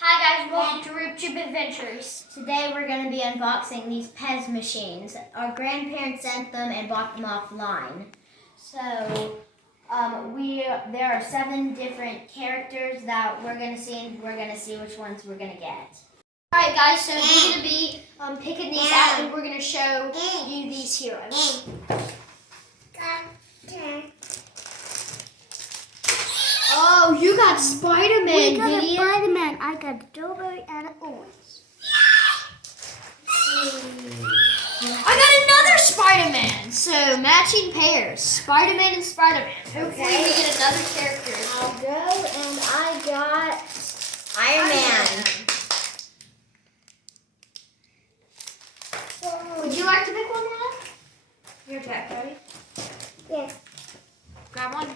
Hi guys, welcome to RootTube Adventures. Today we're going to be unboxing these PEZ machines. Our grandparents sent them and bought them offline. So there are 7 different characters that we're going to see, and we're going to see which ones we're going to get. Alright guys, so we're going to be picking these out, and we're going to show you these heroes. Oh, you got Spider-Man, We got did you? Spider-Man. I got a strawberry and an orange. I got another Spider-Man. So matching pairs, Spider-Man and Spider-Man. Hopefully we get another character. I'll go, and I got Iron Man. Would you like to pick one now? Here, Jack, ready? Yeah. Grab one.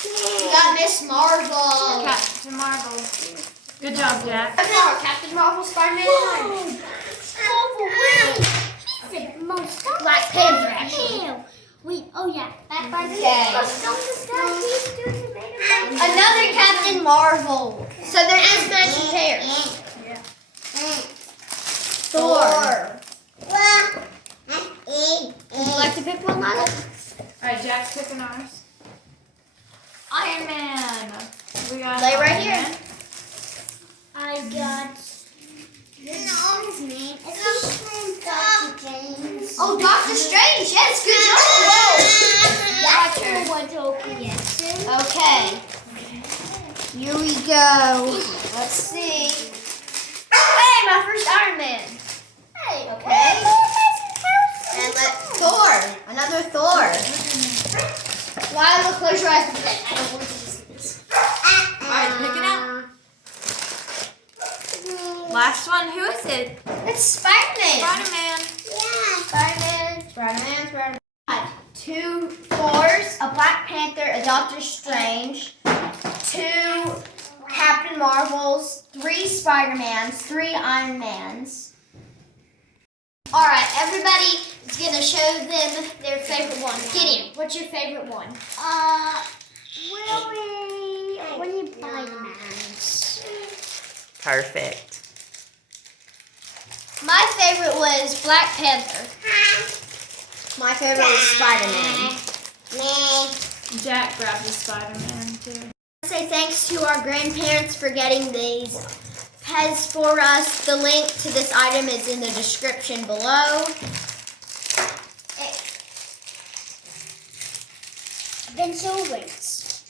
We got Miss Marvel. Captain Marvel. Good job, Jack. Captain Marvel, Spider-Man, and Iron Man. He's the most Black Panther, actually. Oh yeah. Back by the Another Captain Marvel. So there is matching pairs. Yeah. Thor. Would you like to pick one, Lila? Alright, Jack's picking ours. Iron Man. We got Lay right Iron here. Man. I got. You know his name. It's his name, Dr. James. Oh, Doctor Strange. Yes, good job. That's the one to open it. Okay. Here we go. Let's see. Hey, my first Iron Man. Hey. Okay. And Thor. Another Thor. Lila, close your eyes. I don't want to see this. Alright, pick it out. Last one. Who is it? It's Spider-Man. Spider-Man. Spider-Man. 2 Thors, a Black Panther, a Doctor Strange, 2 Captain Marvels, 3 Spider-Mans, 3 Iron Mans. Alright, everybody is going to show them their favorite one. Gideon, what's your favorite one? Willie Spider-Man's. Perfect. My favorite was Black Panther. My favorite was Spider-Man. Jack grabbed the Spider-Man too. Say thanks to our grandparents for getting these PEZ for us. The link to this item is in the description below. Pencil rings.